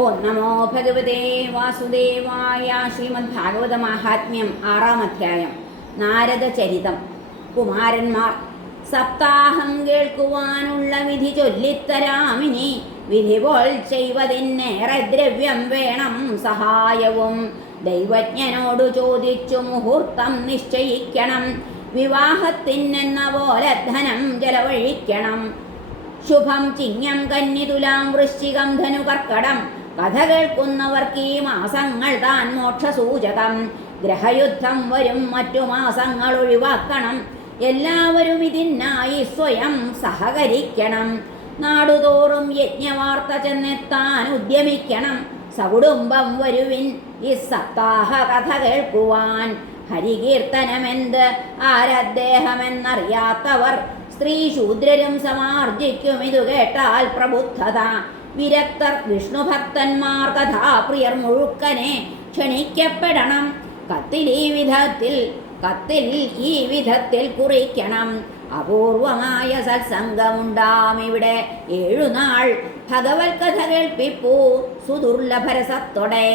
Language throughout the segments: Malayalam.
ഓം നമോ ഭഗവതേ വാസുദേവായ ശ്രീമദ് മാഹാത്മ്യം ആറാം അധ്യായം. നാരദ ചരിതം കുമാരന്മാർ സപ്താഹം കേൾക്കുവാനുള്ള വിധി ചൊല്ലിത്തരാമിനി. വിധി പോൽ ചെയ്വതിനേറെ ദ്രവ്യം വേണം സഹായവും. ദൈവജ്ഞനോട് ചോദിച്ചു മുഹൂർത്തം നിശ്ചയിക്കണം. വിവാഹത്തിനെന്ന പോലെ ധനം ചെലവഴിക്കണം. ശുഭം ചിങ്ങം കന്നിതുലാം വൃശ്ചികം ധനു കർക്കടം കഥ കേൾക്കുന്നവർക്ക് ഈ മാസങ്ങൾ താൻ മോക്ഷസൂചകം. ഗ്രഹയുദ്ധം വരും മറ്റു മാസങ്ങൾ ഒഴിവാക്കണം. എല്ലാവരും ഇതിനായി സ്വയം സഹകരിക്കണം. നാടുതോറും യജ്ഞവാർത്ത ചെന്നെത്താൻ ഉദ്യമിക്കണം. സകുടുംബം വരുവിൻ ഈ സപ്താഹ കഥ കേൾക്കുവാൻ. ഹരികീർത്തനമെന്ത്? ആരദ്ദേഹമെന്നറിയാത്തവർ. സ്ത്രീ ശൂദ്രരും സമാർജിക്കും ഇതു കേട്ടാൽ പ്രബുദ്ധത. വിരക്തർ വിഷ്ണുഭക്തന്മാർ കഥാപ്രിയർ മുഴുക്കനെ ക്ഷണിക്കപ്പെടണം. കത്തിൽ ഈ വിധത്തിൽ കത്തിൽ ഈ വിധത്തിൽ കുറിക്കണം. അപൂർവമായ സത്സംഗമുണ്ടാം ഇവിടെ ഏഴുനാൾ ഭഗവത് കഥ കേൾപ്പിപ്പൂ സുദുർലഭരസത്തോടെ.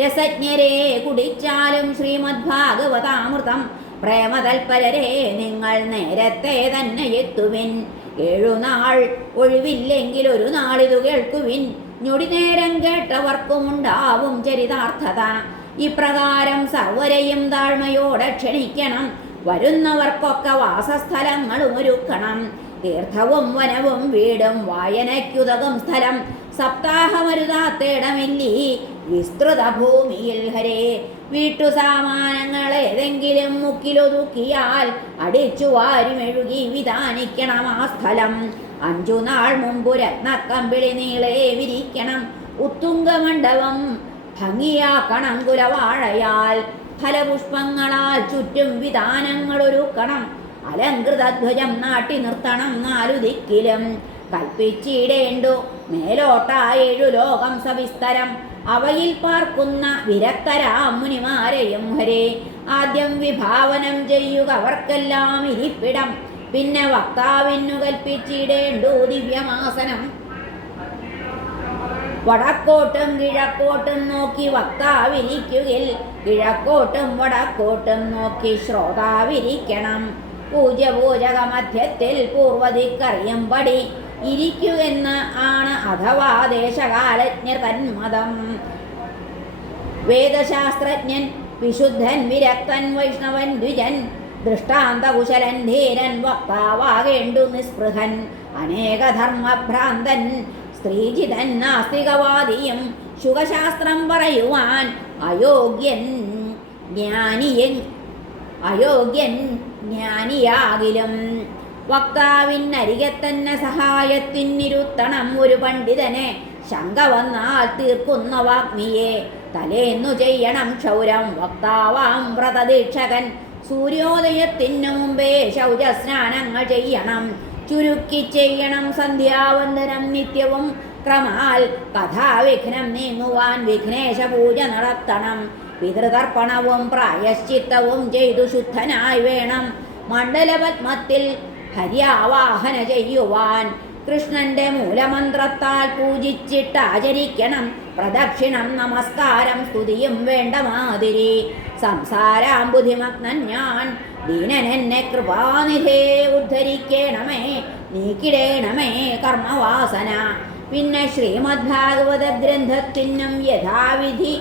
രസജ്ഞരെ കുടിച്ചാലും ശ്രീമദ് ഭാഗവതാമൃതം പ്രേമതൽപരരെ നിങ്ങൾ നേരത്തെ തന്നെ എത്തുവിൻ. ഏഴുനാൾ ഒഴിവില്ലെങ്കിൽ ഒരു നാളിതു കേൾക്കുവിൻ. ഞൊടി നേരം കേട്ടവർക്കുമുണ്ടാവും ചരിതാർത്ഥത. ഇപ്രകാരം സർവരെയും താഴ്മയോടെ ക്ഷണിക്കണം. വരുന്നവർക്കൊക്കെ വാസസ്ഥലങ്ങളും ഒരുക്കണം. തീർത്ഥവും വനവും വീടും വായനയ്ക്കുതകും സ്ഥലം. സപ്താഹമരുതാത്തേടമില്ലീ. വിസ്തൃത ഭൂമിയിൽ ഹരേ. വീട്ടു സാമാനങ്ങൾ ഏതെങ്കിലും മുക്കിലൊതുക്കിയാൽ അടിച്ചു വാരിമെഴുകി വിധാനിക്കണം ആ സ്ഥലം. അഞ്ചു നാൾ മുമ്പ് രത്നക്കമ്പിളി നീളെ വിരിക്കണം. ഉത്തുംഗമണ്ഡപം ഭംഗിയാക്കണം കുലവാഴയാൽ. ഫലപുഷ്പങ്ങളാൽ ചുറ്റും വിധാനങ്ങൾ ഒരുക്കണം അലങ്കൃതധ്വജം നാട്ടി നിർത്തണം നാലു ദിക്കിലും. കൽപ്പിച്ചിടേണ്ടു. മേലോട്ടായേഴു ലോകം സവിസ്തരം. അവയിൽ പാർക്കുന്ന വിരക്തരാം മുനിമാരെയും ഹരേ ആദ്യം വിഭാവനം ചെയ്യുക അവർക്കെല്ലാം ഇരിപ്പിടം. പിന്നെ വക്താവിനു കൽപ്പിച്ചിടേണ്ടു ദിവ്യമാസനം. വടക്കോട്ടും കിഴക്കോട്ടും നോക്കി വക്താവിരിക്കുകിൽ കിഴക്കോട്ടും വടക്കോട്ടും നോക്കി ശ്രോതാവിരിക്കണം. പൂജ പൂജക മധ്യത്തിൽ പൂർവതിക്കറിയുംപടി ഇരിക്കുവെന്ന് ആണ് അഥവാ ദേശകാലജ്ഞർ തന്മതം. വേദശാസ്ത്രജ്ഞൻ വിശുദ്ധൻ വിരക്തൻ വൈഷ്ണവൻ ദ്വിജൻ ദൃഷ്ടാന്തകുശലൻ ധീരൻ വക്താവാകേണ്ടു നിസ്പൃഹൻ അനേകധർമ്മഭ്രാന്തൻ സ്ത്രീജിതൻ നാസ്തികവാദിയും ശുഖശാസ്ത്രം പറയുവാൻ അയോഗ്യൻ ജ്ഞാനിയൻ അയോഗ്യൻ ജ്ഞാനിയാകിലും. വക്താവിനരികെ തന്നെ സഹായത്തിനിരുത്തണം ഒരു പണ്ഡിതനെ. ശങ്ക വന്നാൽ തീർക്കുന്ന വാഗ്മിയെ. തലേന്നു ചെയ്യണം ക്ഷൗരം. വക്താവാം വ്രതദീക്ഷകൻ. സൂര്യോദയത്തിനു മുമ്പേ ശൗചസ്നാനങ്ങൾ ചെയ്യണം. ചുരുക്കി ചെയ്യണം സന്ധ്യാവന്ദനം നിത്യവും. ക്രമാൽ കഥാവിഘ്നം നീങ്ങുവാൻ വിഘ്നേശ പൂജ നടത്തണം. പിതൃതർപ്പണവും പ്രായശ്ചിത്തവും ചെയ്തു ശുദ്ധനായി വേണം. മണ്ഡലപത്മത്തിൽ ഹരിയാവാഹന ചെയ്യുവാൻ കൃഷ്ണന്റെ മൂലമന്ത്രത്താൽ പൂജിച്ചിട്ട് ആചരിക്കണം പ്രദക്ഷിണം നമസ്കാരം സ്തുതിയും വേണ്ട മാതിരി. സംസാരാംബുധിമഗ്നൻ ഞാൻ ദീനനെന്നെ കൃപാനിധേ ഉദ്ധരിക്കണമേ നീക്കിടേണമേ കർമ്മവാസന. പിന്നെ ശ്രീമദ് ഭാഗവത ഗ്രന്ഥത്തിനും യഥാവിധി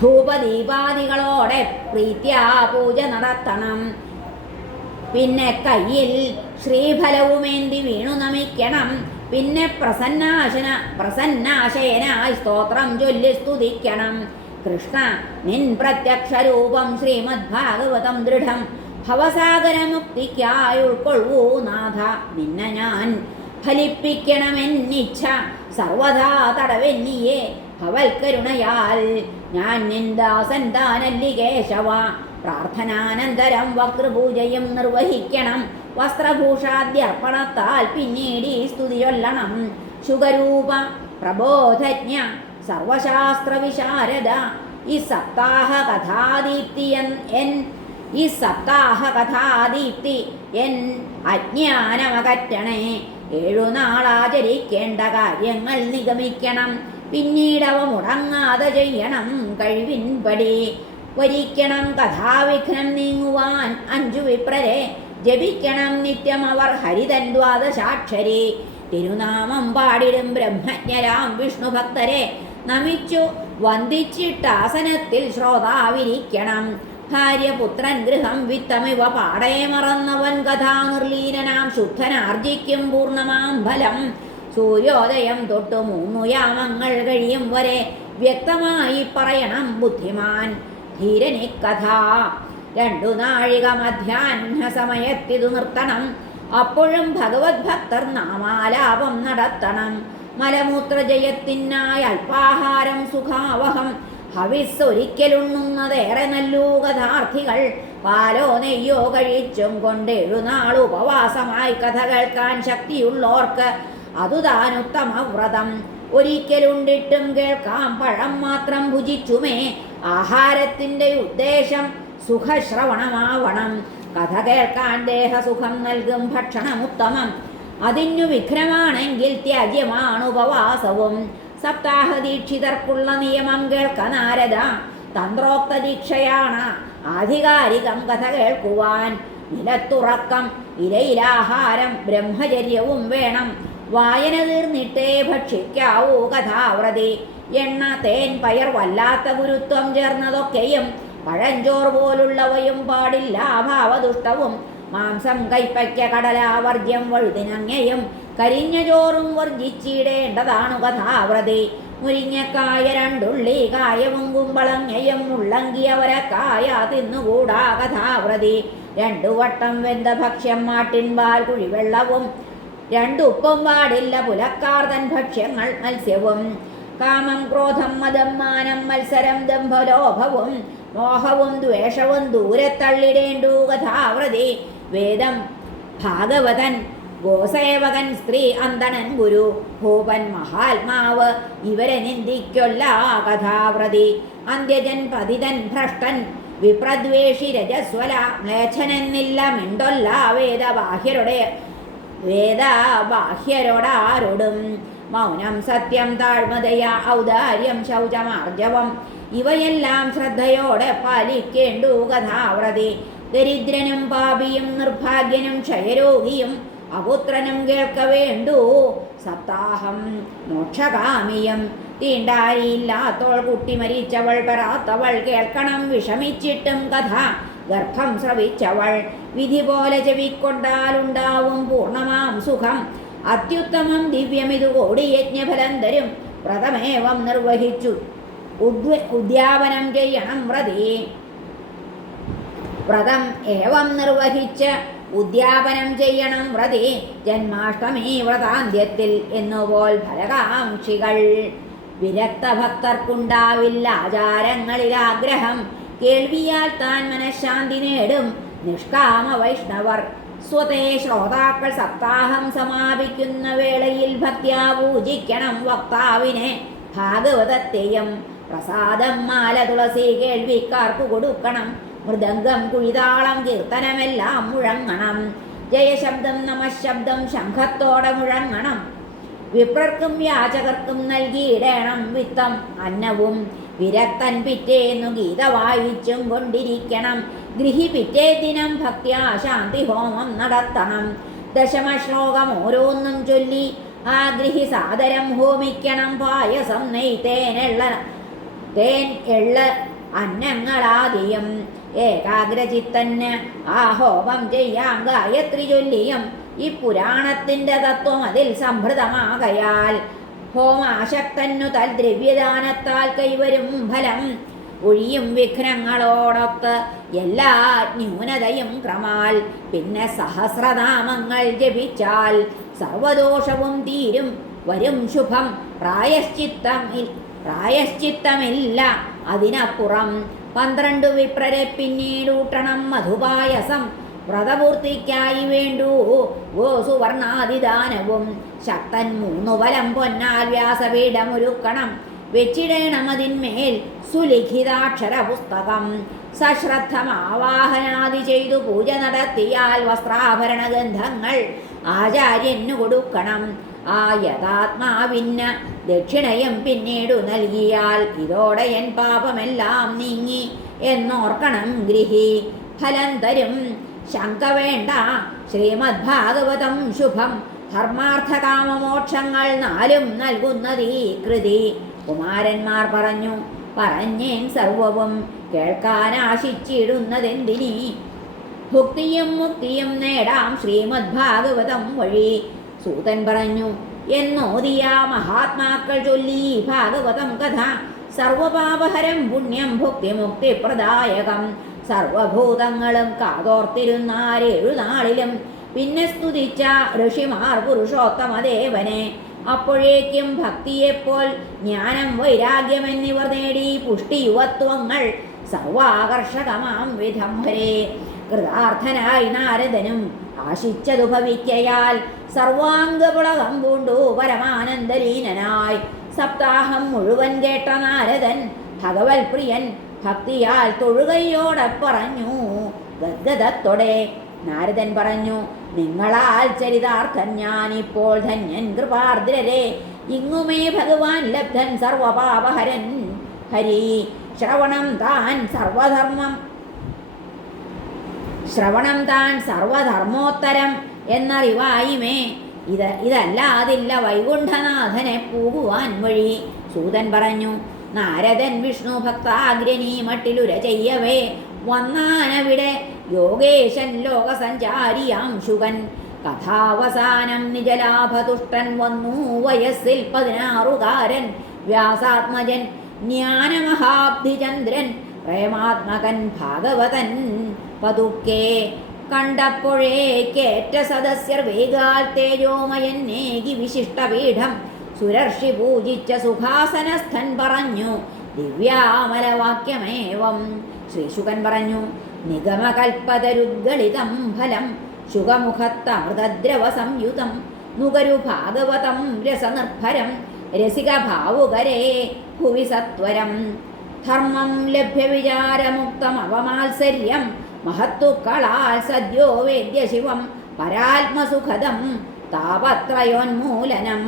ധൂപദീപാദികളോടെ പ്രീത്യാ പൂജ നടത്തണം. പിന്നെ കയ്യിൽ ശ്രീഫലവുമേന്തി വീണു നമിക്കണം. പിന്നെ പ്രസന്നാശന പ്രസന്നാശയനായി സ്തോത്രം ചൊല്ലി സ്തുതിക്കണം. കൃഷ്ണ നിൻ പ്രത്യക്ഷ രൂപം ശ്രീമദ് ഭാഗവതം ദൃഢം ഭവസാഗരമുക്തിക്കായി ഉൾക്കൊള്ളൂ നാഥ. നിന്നെ ഞാൻ ഫലിപ്പിക്കണമെന്നിച്ഛ സർവദാ തടവെന്നിയെ ഭവൽക്കരുണയാൽ ഞാൻ നിന്ദാസൻ താനല്ലി കേശവ. പ്രാർത്ഥനാനന്തരം വക്രപൂജയും നിർവഹിക്കണം. വസ്ത്രഭൂഷാദ്യർപ്പണത്താൽ പിന്നീട് ഈ സ്തുതി ചൊല്ലണം. ശുഗരൂപ പ്രബോധജ്ഞ സർവശാസ്ത്ര വിശാരദ ഈ സപ്താഹ കഥാദീപ്തി എൻ ഈ സപ്താഹ കഥാദീപ്തി എൻ അജ്ഞാനമകറ്റണേ. ഏഴുനാളാചരിക്കേണ്ട കാര്യങ്ങൾ നിഗമിക്കണം. പിന്നീടവ മുടങ്ങാതെ ചെയ്യണം കഴിവിൻപടി. വരിക്കണം കഥാവിഘ്നം നീങ്ങുവാൻ അഞ്ചു വിപ്രരെ ജപിക്കണം നിത്യം അവർ ഹരിതൻ ദ്വാദശാക്ഷരെ. തിരുനാമം പാടിടും ബ്രഹ്മജ്ഞരാം വിഷ്ണു ഭക്തരെ. നമിച്ചു വന്ദിച്ചിട്ടാസനത്തിൽ ശ്രോതാവിരിക്കണം. ഭാര്യ പുത്രൻ ഗൃഹം വിത്തമിവ പാടേ മറന്നവൻ കഥാനിർലീനനാം ശുദ്ധനാർജിക്കും പൂർണമാം ഫലം. സൂര്യോദയം തൊട്ടു മൂന്നു യാമങ്ങൾ കഴിയും വരെ വ്യക്തമായി പറയണം ബുദ്ധിമാൻ. ധീരനി കഥ. രണ്ടു നാഴിക മധ്യാഹ്ന സമയത്തിതു നിർത്തണം. അപ്പോഴും ഭഗവത് ഭക്തർ നാമാലാപം നടത്തണം. മലമൂത്രജയത്തിനായി അല്പാഹാരം സുഖാവഹം. ഹവിസ് ഒരിക്കലുണ്ണുന്നതേറെ നല്ലൂ കഥാർത്ഥികൾ പാലോ നെയ്യോ കഴിച്ചും കൊണ്ട് എഴുന്നാൾ ഉപവാസമായി കഥ കേൾക്കാൻ ശക്തിയുള്ളോർക്ക് അതുതാനുത്തമ വ്രതം. ഒരിക്കലുണ്ടിട്ടും കേൾക്കാം പഴം മാത്രം ഭുജിച്ചുമേ. ആഹാരത്തിന്റെ ഉദ്ദേശം സുഖശ്രവണമാവണം. കഥ കേൾക്കാൻ ദേഹസുഖം നൽകും ഭക്ഷണം ഉത്തമം അതിനു വിഘ്നമാണെങ്കിൽ ത്യാജ്യമാണ് ഉപവാസവും. സപ്താഹ ദീക്ഷിതർക്കുള്ള നിയമം കേൾക്ക നാരദ. തന്ത്രോക്ത ദീക്ഷയാണ് ആധികാരികം കഥ കേൾക്കുവാൻ. നിലത്തുറക്കം ഇലയിലാഹാരം ബ്രഹ്മചര്യവും വേണം. വായന തീർന്നിട്ടേ ഭക്ഷിക്കാവൂ കഥാവ്രതി എണ്ണ തേൻ പയർ വല്ലാത്ത ഗുരുത്വം ചേർന്നതൊക്കെയും പഴഞ്ചോർ പോലുള്ളവയും പാടില്ല ഭാവദുഷ്ടവും. മാംസം കൈപ്പയ്ക്ക കടലാവർജ്യം വഴുതിനങ്ങയും കരിഞ്ഞ ചോറും വർജിച്ചിടേണ്ടതാണു കഥാവ്രതി മുരിങ്ങക്കായ രണ്ടുള്ളി കായവും കുമ്പളങ്ങയും മുള്ളങ്കിയവരക്കായ തിന്നുകൂടാ കഥാവ്രതി രണ്ടു വട്ടം വെന്ത ഭക്ഷ്യം മാട്ടിൻപാൽ കുഴിവെള്ളവും രണ്ടുപ്പും പാടില്ല പുലക്കാർതൻ ഭക്ഷ്യങ്ങൾ മത്സ്യവും. കാമം ക്രോധം മതം മാനം മത്സരം ദംഭലോഭവും മോഹവും ദ്വേഷവും ദൂരെ തള്ളിടേണ്ടു കഥാവൃതി വേദം ഭാഗവതൻ ഗോസേവകൻ സ്ത്രീ അന്തണൻ ഗുരു ഭൂപൻ മഹാത്മാവ് ഇവരെ നിന്ദിക്കൊല്ല കഥാവൃതി അന്ത്യജൻ പതിതൻ ഭ്രഷ്ടൻ വിപ്രദ്വേഷി രജസ്വല മ്ലേച്ഛനെന്നില്ല മിണ്ടൊല്ല വേദബാഹ്യരുടെ വേദബാഹ്യരോടാരോടും മൗനം സത്യം താഴ്മതയ ഔദാര്യം ശൗചമാർജവം. ഇവയെല്ലാം ശ്രദ്ധയോടെ പാലിക്കേണ്ടു കഥാവ്രതി ദരിദ്രനും പാപിയും നിർഭാഗ്യനും ക്ഷയരോഗിയും അപുത്രനും കേൾക്ക വേണ്ടു സപ്താഹം മോക്ഷകാമിയും. തീണ്ടാരിയില്ലാത്തോൾ കുട്ടി മരിച്ചവൾ പെറാത്തവൾ കേൾക്കണം വിഷമിച്ചിട്ടും കഥ. ഗർഭം ശ്രവിച്ചവൾ വിധി പോലെ ചെവിക്കൊണ്ടാലുണ്ടാവും പൂർണമാം സുഖം. അത്യുത്തമം ദിവ്യമിതു കോടി യജ്ഞഫലം തരും വ്രതമേവം നിർവഹിച്ചു. ഉദ്വ ഉദ്യാപനം ചെയ്യണം വ്രതി. വ്രതം ഏവം നിർവഹിച്ച് ഉദ്യാപനം ചെയ്യണം വ്രതി. ജന്മാഷ്ടമി വ്രതാന്ത്യത്തിൽ എന്നുപോൽ ഫലകാംക്ഷികൾ. വിരക്ത ഭക്തർക്കുണ്ടാവില്ല ആചാരങ്ങളിൽ ആഗ്രഹം കേൾവിയാൽ താൻ മനഃശാന്തി നേടും. നിഷ്കാമ വൈഷ്ണവർ സ്വതേ സപ്താഹം സമാപിക്കുന്ന വേളയിൽ ഭക്ത്യാ പൂജിക്കണം വക്താവിനെ ഭാഗവതത്തെയും പ്രസാദം മാല തുളസി കേൾവിക്കാർക്ക് കൊടുക്കണം. മൃദംഗം കുഴിതാളം കീർത്തനമെല്ലാം മുഴങ്ങണം. ജയശബ്ദം നമശബ്ദം ശംഖത്തോടെ മുഴങ്ങണം. വിപ്രർക്കും യാചകർക്കും നൽകിയിടേണം വിത്തം. അന്നവും വിരക്തൻ പിറ്റേന്നു ഗീത വായിച്ചും കൊണ്ടിരിക്കണം. ഗൃഹി പിറ്റേ ദിനം ഭക്ത്യാ ശാന്തി ഹോമം നടത്തണം. ദശമ ശ്ലോകം ഓരോന്നും ചൊല്ലി ആ ഗൃഹി സാദരം ഹോമിക്കണം. പായസം നെയ് തേനെള്ള തേൻ എള്ള അന്നങ്ങളാദിയും. ഏകാഗ്രചിത്തന് ആ ഹോമം ചെയ്യാം. ഗായത്രി ചൊല്ലിയും ഈ പുരാണത്തിന്റെ തത്വം അതിൽ സംഭൃതമാകയാൽ ഹോമാശക്തന്നു തൽ ദ്രവ്യദാനത്താൽ കൈവരും ഫലം. ഒഴിയും വിഘ്നങ്ങളോടൊത്ത് എല്ലാ ന്യൂനതയും ക്രമാൽ. പിന്നെ സഹസ്രനാമങ്ങൾ ജപിച്ചാൽ സർവദോഷവും തീരും. വരും ശുഭം പ്രായശ്ചിത്തം പ്രായശ്ചിത്തമില്ല അതിനപ്പുറം. പന്ത്രണ്ട് വിപ്രരെ പിന്നീടൂട്ടണം മധുപായസം. വ്രതപൂർത്തിക്കായി വേണ്ടു. ഓ സുവർണാതിദാനവും. ശക്തൻ മൂന്നുവലം പൊന്നാൽ വ്യാസപീഠമൊരുക്കണം വെച്ചിടേണം അതിന്മേൽ സുലിഖിതാക്ഷര പുസ്തകം സശ്രദ്ധമാവാഹനാദി ചെയ്തു പൂജ നടത്തിയാൽ വസ്ത്രാഭരണ ഗന്ധങ്ങൾ ആചാര്യനു കൊടുക്കണം. ആ യഥാത്മാവിന് ദക്ഷിണയും പിന്നീടു നൽകിയാൽ ഇതോടെ എൻ പാപമെല്ലാം നീങ്ങി എന്നോർക്കണം ഗൃഹി. ഫലം തരും. ശങ്ക വേണ്ട ശ്രീമദ് ഭാഗവതം ശുഭം. ധർമാർത്ഥകാമമോക്ഷങ്ങൾ നാലും നൽകുന്നതീ കൃതി. കുമാരന്മാർ പറഞ്ഞു പറഞ്ഞേൻ സർവവും കേൾക്കാനാശിച്ചിടുന്നതെന്തിനി? ഭുക്തിയും മുക്തിയും നേടാം ശ്രീമദ് ഭാഗവതം വഴി. സൂതൻ പറഞ്ഞു എന്നോദിയ മഹാത്മാക്കൾ ചൊല്ലി ഭാഗവതം കഥ. സർവപാപഹരം പുണ്യം ഭുക്തി പ്രദായകം. സർവഭൂതങ്ങളും കാതോർത്തിരുന്നാരേഴു നാളിലും പിന്നെ സ്തുതിച്ച ഋഷിമാർ പുരുഷോത്തമദേവനെ. അപ്പോഴേക്കും ഭക്തിയെപ്പോൽ ജ്ഞാനം വൈരാഗ്യം എന്നിവർ നേടി പുഷ്ടി യുവത്വങ്ങൾ സർവാകർഷകമാം വിധം ഹരേ കൃതാർത്ഥനായി നാരദനും ആശിച്ചതു ഭവിക്കയാൽ സർവാംഗപുളകം പൂണ്ടു പരമാനന്ദലീനനായി. സപ്താഹം മുഴുവൻ കേട്ട നാരദൻ ഭഗവത് പ്രിയൻ ഭക്തിയാൽ തൊഴുകയോടെ പറഞ്ഞു ഗദ്ഗതത്തോടെ നാരദൻ പറഞ്ഞു നിങ്ങളാൽ ചരിതാർത്ഥൻ ഞാനിപ്പോൾ ധന്യൻ കൃപാർദ്രരെ. ഇങ്ങുമേ ഭഗവാൻ ലബ്ധൻ സർവപാപഹരൻ. ഹരി ശ്രവണം താൻ സർവധർമ്മം. ശ്രവണം താൻ സർവധർമ്മോത്തരം എന്നറിവായിമേ. ഇത് ഇതല്ലാതില്ല വൈകുണ്ഠനാഥനെ പോകുവാൻ വഴി. സൂതൻ പറഞ്ഞു നാരദൻ വിഷ്ണു ഭക്താഗ്രനീ മട്ടിലുര ചെയ്യവേ. വന്നാനവിടെ യോഗേശൻ ലോകസഞ്ചാരിയാം ശുകൻ. കഥാവസാനം നിജലാഭതുഷ്ടൻ വന്നു. വയസ്സിൽ പതിനാറുകാരൻ. വ്യാസാത്മജൻ ജ്ഞാനമഹാബ്ധിചന്ദ്രൻ പ്രേമാത്മകൻ ഭാഗവതൻ. പതുക്കെ കണ്ടപ്പോഴേ കേറ്റ സദസ്യർ വേഗാൽ തേജോമയൻ നേകി വിശിഷ്ടപീഠം സുരർഷി പൂജിച്ച സുഖാസനസ്ഥൻ പറഞ്ഞു. ദിവ്യാമലവാക്യമേവം. ശ്രീശുകൻ പറഞ്ഞു നിഗമകൽപ്പതരുദ്ഗളിതം ഫലം ശുഖമുഖത്തമൃതദ്രവ സംയുതം നുകരു ഭാഗവതം രസനിർഭരം രസിക ഭാവുകരേ ഭുവി സത്വരം ധർമ്മം ലഭ്യവിചാരമുക്തം അവമാത്സര്യം മഹത്തുക്കളാൽ സദ്യോ വേദ്യ ശിവം പരാത്മസുഖദം താപത്രയോന്മൂലനം.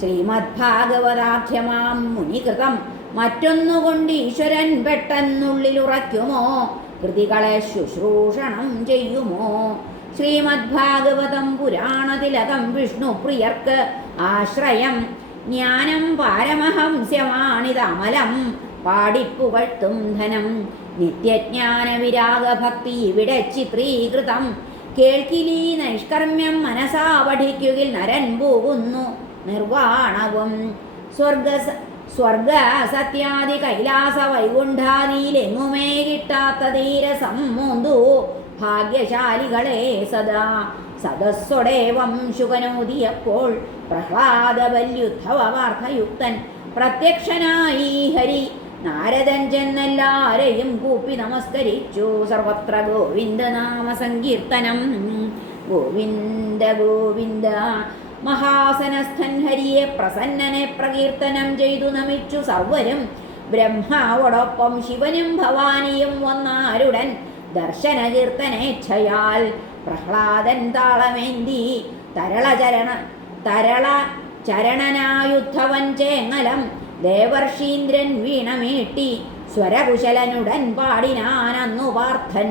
ശ്രീമദ്ഭാഗവതാഖ്യമാം മുനികൃതം. മറ്റൊന്നുകൊണ്ട് ഈശ്വരൻ പെട്ടെന്നുള്ളിലുറയ്ക്കുമോ? കൃതികളെ ശുശ്രൂഷണം ചെയ്യുമോ? ശ്രീമദ്ഭാഗവതം പുരാണതിലകം വിഷ്ണുപ്രിയർക്ക് ആശ്രയം. ജ്ഞാനം പാരമഹംസ്യമാണിതമലം. പാടിപ്പുകഴ്ത്തും ധനം. നിത്യജ്ഞാന വിരാഗഭക്തി ഇവിടെ ചിത്രീകൃതം. കേൾക്കിലീ നൈഷ്കർമ്മ്യം മനസാ പഠിക്കുകിൽ നരൻ പോകുന്നു. നിർവാണവും. സ്വർഗ സ്വർഗ സത്യാദി കൈലാസ വൈകുണ്ഠാദിയിലെങ്ങുമേ കിട്ടാത്ത ധീരസം മൂന്തു. ഭാഗ്യശാലികളെ സദാ സദസ്സൊടേവം വംശുകനോദിയപ്പോൾ പ്രഹ്ലാദവല്യുദ്ധവ വാർത്തയുക്തൻ പ്രത്യക്ഷനായി ഹരി നാരദൻ ചെന്നെല്ലാരെയും കൂപ്പി നമസ്കരിച്ചു. സർവത്ര ഗോവിന്ദ നാമ സങ്കീർത്തനം ഗോവിന്ദ ഗോവിന്ദ മഹാസനസ്ഥൻ ഹരിയെ പ്രസന്നനെ പ്രകീർത്തനം ചെയ്തു നമിച്ചു സർവരും. ബ്രഹ്മാവോടൊപ്പം ശിവനും ഭവാനിയും വന്നാരുടൻ ദർശന കീർത്തനേച്ഛയാൽ പ്രഹ്ലാദൻ താളമേന്തി തരളചരണ തരള ചരണനായുദ്ധവൻ ചേങ്ങലം ദേവർഷീന്ദ്രൻ വീണമീട്ടി സ്വരകുശലനുടൻ പാടിനാനന്നു പാർത്ഥൻ.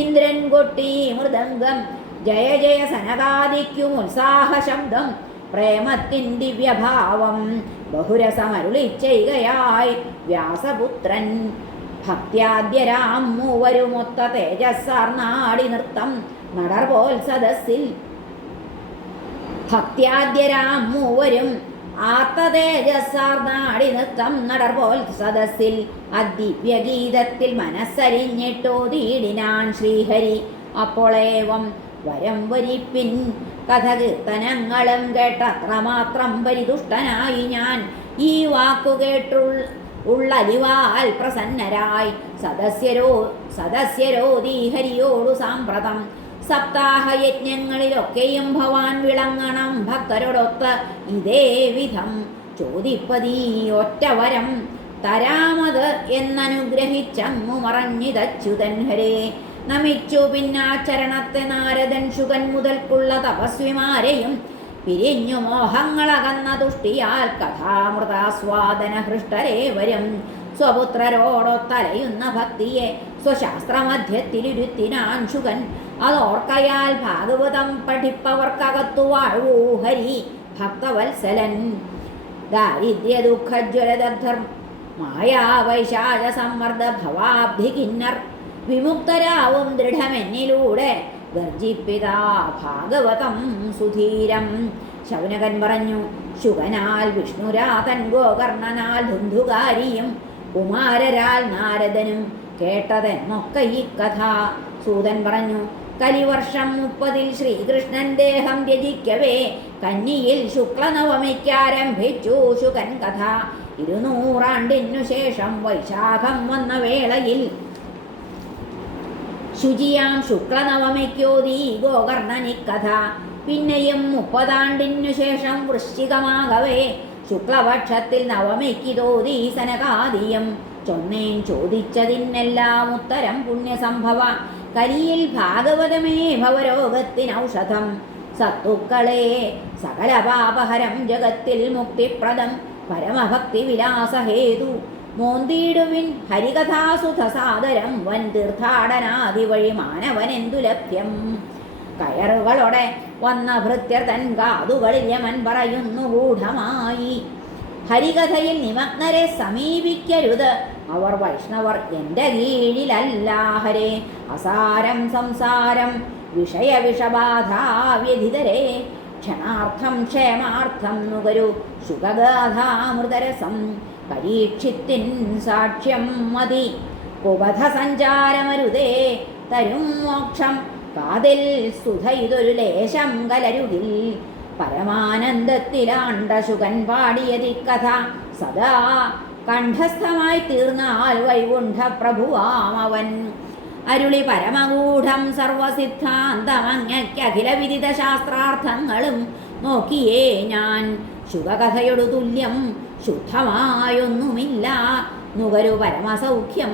ഇന്ദ്രൻ കൊട്ടി മൃദംഗം ജയ ജയ സനകാദിക്കും ഉത്സാഹ ശബ്ദം പ്രേമത്തിൻ ദിവ്യഭാവം. ബഹുരസമരുളി ചെയ്യുകയായി വ്യാസപുത്രൻ. ഭക്ത്യാദ്യരാം മൂവരുമൊത്ത തേജസ്സാർനാടി നൃത്തം നടർപോൽ സദസ്സിൽ. ഭക്ത്യാദ്യരാം മൂവരും ആർത്തതേജസ്സാർനാടി നൃത്തം നടർപോൽ സദസ്സിൽ. അദിവ്യഗീതത്തിൽ മനസ്സരിഞ്ഞിട്ടോതീടിനാൻ ശ്രീഹരി. അപ്പോളേവം വരം വരിപ്പിൻ കഥകീർത്തനങ്ങളും കേട്ടത്രമാത്രം പരിദുഷ്ടനായി ഞാൻ ഈ വാക്കു കേട്ടുൾ ഉള്ളലിവാൽ പ്രസന്നരായി. സദസ്യരോ സദസ്യരോ ഹരിയോടു സാമ്പ്രതം. സപ്താഹയജ്ഞങ്ങളിലൊക്കെയും ഭവാൻ വിളങ്ങണം ഭക്തരോടൊത്ത് ഇതേ വിധം. ചോദിപ്പതീ ഒറ്റവരം തരാമത് എന്നനുഗ്രഹിച്ചങ്ങു മറഞ്ഞിതച്യുതൻ ഹരേ നമിച്ചു പിന്നാചരണത്തെ നാരദൻ ശുകൻ മുതൽക്കുള്ള തപസ്വിമാരെയും പിരിഞ്ഞു മോഹങ്ങളകന്ന തുഷ്ടിയാൽ കഥാമൃതാസ്വാദന ഹൃഷ്ടരേവരും സ്വപുത്രരോടൊത്തലയുന്ന ഭക്തിയെ സ്വശാസ്ത്രമധ്യത്തിലിരുത്തിനാൻ ശുകൻ അതോർക്കയാൽ ഭാഗവതം പഠിപ്പവർക്കകത്തു വാഴൂ ഹരി ഭക്തവത്സലൻ. ദാരിദ്ര്യ ദുഃഖജ്വലദഗ്ധർ മായാ വൈശാച സമ്മർദ്ദ ഭവാബ്ധി കിന്നർ വിമുക്തരാവും ദൃഢമെന്നിലൂടെ. ഗർജിപ്പിതാ ഭാഗവതം സുധീരം. ശൗനകൻ പറഞ്ഞു ശുകനാൽ വിഷ്ണുരാതൻ ഗോകർണനാൽ ധുന്ധുകാരിയും കുമാരരാൽ നാരദനും കേട്ടതെന്നൊക്കെ ഈ കഥ. സൂതൻ പറഞ്ഞു കലിവർഷം മുപ്പതിൽ ശ്രീകൃഷ്ണൻ ദേഹം രചിക്കവേ കന്നിയിൽ ശുക്ലനവമിക്കാരംഭിച്ചു ശുകൻ കഥ. ഇരുന്നൂറാണ്ടിനു ശേഷം വൈശാഖം വന്ന വേളയിൽ ശുചിയാം ശുക്ലനവമിക്കോതീ ഗോകർണനിക്കഥ പിന്നെയും മുപ്പതാണ്ടിനു ശേഷം വൃശ്ചികമാകവേ. ശുക്ലപക്ഷത്തിൽ നവമിക്ക് തോതി സനകാദിയം. ചൊന്നേൻ ചോദിച്ചതിനെല്ലാം ഉത്തരം പുണ്യസംഭവ. കരിയിൽ ഭാഗവതമേ ഭവരോഗത്തിനൗഷധം സത്തുക്കളെ സകല പാപഹരം ജഗത്തിൽ മുക്തിപ്രദം. പരമഭക്തി വിലാസഹേതു മോന്തിയിടുവിൻ ഹരികഥാസുധസാദരം വൻ തീർത്ഥാടനാദി വഴി മാനവനെന്തു ലഭ്യം? കയറുകളോടെ വന്ന ഭൃത്യർ തൻ കാതുകളിൽ യമൻ പറയുന്നു ഗൂഢമായി. ഹരികഥയിൽ നിമഗ്നരെ സമീപിക്കരുത്. അവർ വൈഷ്ണവർ എന്റെ കീഴിലല്ലാഹരെ. അസാരം സംസാരം വിഷയവിഷബാധാവ്യധിതരെ. ക്ഷണാർത്ഥം ക്ഷേമാർത്ഥം നുകരു. ശുഖഗാഥാമൃതരസം പരീക്ഷിത്തിൻ സാക്ഷ്യം മതി. കുപഥ സഞ്ചാരമരുതേ തരും മോക്ഷം. കാതിൽ സുധ ഇതൊരു ലേശം കലരുകിൽ. പരമാനന്ദത്തിലാണ്ട ശുകൻ പാടിയതി കഥ സദാ കണ്ഠസ്ഥമായി തീർന്നാൽ വൈകുണ്ഠ പ്രഭുവാം അവൻ അരുളി പരമഗൂഢം സർവസിദ്ധാന്തമങ്ങയ്ക്കഖില വിദിത ശാസ്ത്രാർത്ഥങ്ങളും നോക്കിയേ ഞാൻ. ശുഭകഥയൊടു തുല്യം ശുദ്ധമായൊന്നുമില്ല. നുകരു പരമസൗഖ്യം.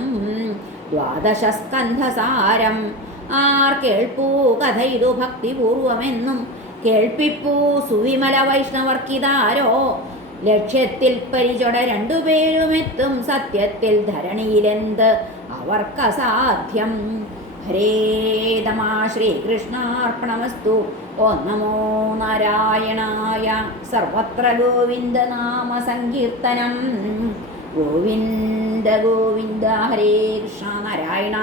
ദ്വാദശസ്കന്ധസാരം. ആർ കേൾപ്പൂ കഥ ഇതു ഭക്തിപൂർവമെന്നും. കേൾപ്പിപ്പൂ സുവിമല വൈഷ്ണവർക്കിതാരോ ലക്ഷ്യത്തിൽ പരിചൊട രണ്ടുപേരുമെത്തും. സത്യത്തിൽ ധരണിയിലെന്ത് അവർക്കസാധ്യം? ഹരേ നമ ശ്രീകൃഷ്ണാർപ്പണമസ്തു. ഓ നമോ നാരായണായ സർവത്ര ഗോവിന്ദ നാമ സങ്കീർത്തനം. ഗോവിന്ദ ഗോവിന്ദ ഹരേ കൃഷ്ണ നാരായണ.